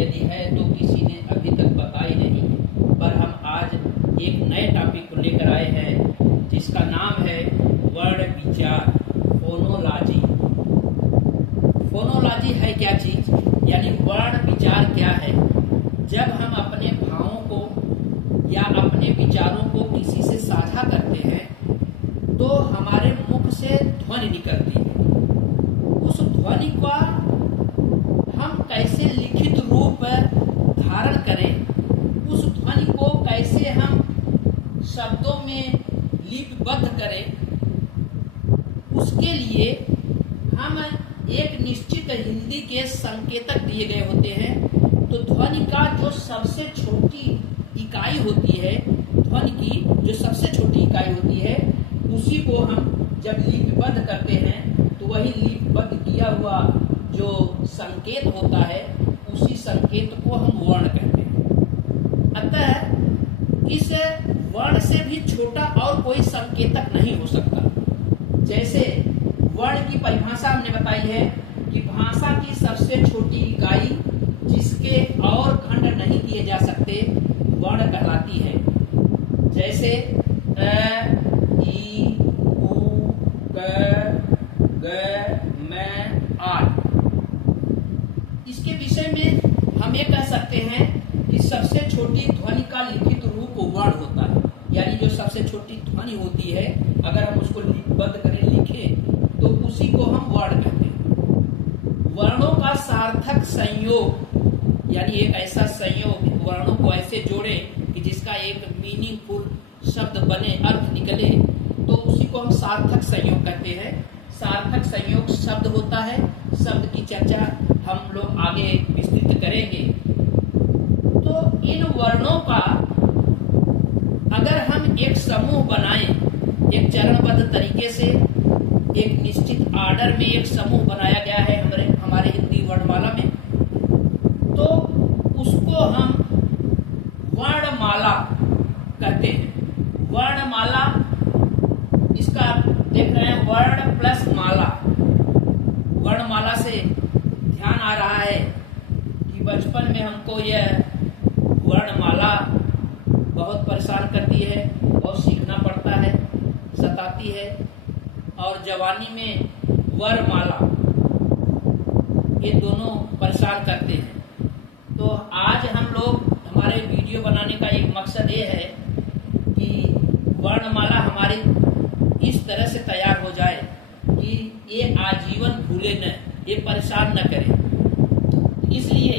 यदि है तो किसी ने अभी तक बताई नहीं। पर हम आज एक नए टॉपिक को लेकर आए हैं जिसका नाम है वर्ण विचार, फोनोलॉजी। फोनोलॉजी है क्या चीज, यानी वर्ण विचार क्या है। जब हम अपने भावों को या अपने विचारों को किसी से साझा करते हैं तो हमारे मुख से ध्वनि निकलती है। उस ध्वनि का हम कैसे लिखित रूप धारण करें, उस ध्वनि को कैसे हम शब्दों में लिपिबद्ध करें, उसके लिए हम एक निश्चित हिंदी के संकेतक दिए गए होते हैं। तो ध्वनि का जो सबसे छोटी इकाई होती है, ध्वनि की जो सबसे छोटी इकाई होती है, उसी को हम जब लिपिबद्ध करते हैं तो वही लिपिबद्ध किया हुआ जो संकेत होता है, उसी संकेत को हम वर्ण कहते हैं। अतः इस वर्ण से भी छोटा और कोई संकेतक नहीं हो सकता। जैसे वर्ण की परिभाषा हमने बताई है कि भाषा की सबसे छोटी इकाई जिसके और खंड नहीं किए जा सकते वर्ण कहलाती है। जैसे अ, ई, उ, क, ग, म, आ। इसके विषय में हम ये कह सकते हैं कि सबसे छोटी ध्वनि का लिखित रूप वर्ण होता है। यानी जो सबसे छोटी ध्वनि होती है, अगर हम उसको लिपिबद्ध करें, लिखें, तो उसी को हम वर्ण कहते हैं। वर्णों का सार्थक संयोग, यानी एक ऐसा संयोग, वर्णों को ऐसे जोड़े कि जिसका एक मीनिंगफुल शब्द बने, अर्थ निकले, तो उसी को हम सार्थक संयोग कहते हैं। सार्थक संयोग शब्द होता है। शब्द की चर्चा हम लोग आगे विस्तृत करेंगे। तो इन वर्णों का अगर हम एक समूह बनाएं, एक चरणबद्ध तरीके से, एक निश्चित आर्डर में एक समूह बनाया गया है हमारे हिंदी वर्णमाला में, तो उसको हम वर्णमाला कहते हैं। वर्णमाला, इसका देख रहे हैं वर्ण प्लस माला। वर्णमाला से ध्यान आ रहा है कि बचपन में हमको यह वर्णमाला बहुत परेशान करती है और सीखना पड़ता है, सताती है। और जवानी में वरमाला, ये दोनों परेशान करते हैं। तो आज हम लोग, हमारे वीडियो बनाने का एक मकसद ये है कि वर्णमाला हमारी इस तरह से तैयार हो जाए कि ये आजीवन भूले न, ये परेशान न करे। इसलिए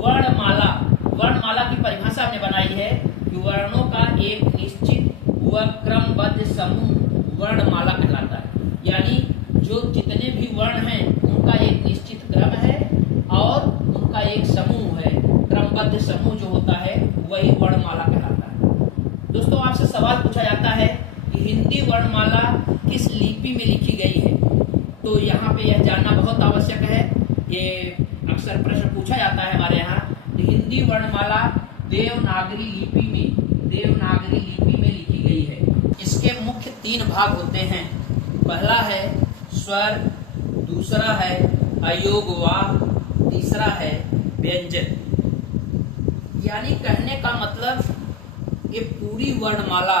वर्णमाला की परिभाषा हमने बनाई है कि वर्णों का एक निश्चित व क्रमबद्ध समूह वर्णमाला कहलाता है। यानी जो जितने भी वर्ण हैं उनका एक निश्चित क्रम है और उनका एक समूह है, क्रमबद्ध समूह जो होता है वही वर्णमाला कहलाता है। दोस्तों, आपसे सवाल पूछा जाता है कि हिंदी वर्णमाला किस लिपि में लिखी गई है, तो यहाँ पे यह जानना बहुत आवश्यक है। ये अक्सर प्रश्न पूछा जाता है हमारे यहाँ कि हिंदी वर्णमाला देवनागरी लिपि में लिखी गई है। इसके मुख्य 3 भाग होते हैं। पहला है स्वर, दूसरा है अयोगवाह, तीसरा है व्यंजन। यानी कहने का मतलब ये पूरी वर्णमाला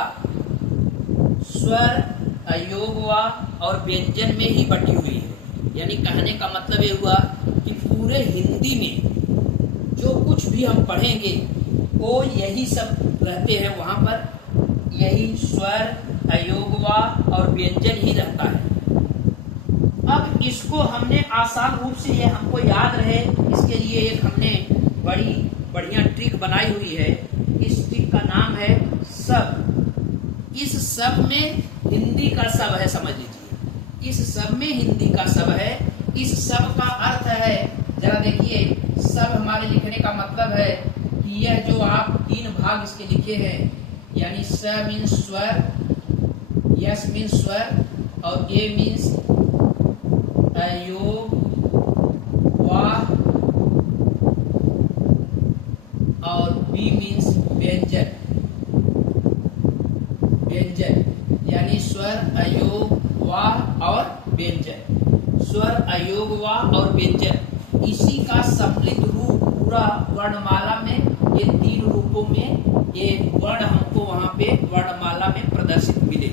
स्वर, अयोगवाह और व्यंजन में ही बटी हुई है। यानी कहने का मतलब ये हुआ कि पूरे हिंदी में जो कुछ भी हम पढ़ेंगे वो यही सब रहते हैं, वहाँ पर यही स्वर, अयोगवाह और व्यंजन ही रहता है। अब इसको हमने आसान रूप से, ये हमको याद रहे, इसके लिए एक हमने बड़ी बढ़िया ट्रिक बनाई हुई है। इस ट्रिक का नाम है सब। इस सब में हिंदी का सब है, समझ लीजिए। इस सब में हिंदी का सब है। इस सब का अर्थ है, जरा देखिए, सब हमारे लिखने का मतलब है कि यह जो आप 3 भाग इसके लिखे हैं, यानी स मीन्स स्वर, यस मीन्स स्वर और ए मीन्स अयोग, वाह और बी मीन्स व्यंजन। यानी स्वर, अयोग, वाह और व्यंजन। स्वर, अयोग, वाह और व्यंजन, इसी का सम्मिलित रूप पूरा वर्णमाला में ये 3 रूपों में ये वर्ण हमको वहां पे वर्णमाला में प्रदर्शित मिले।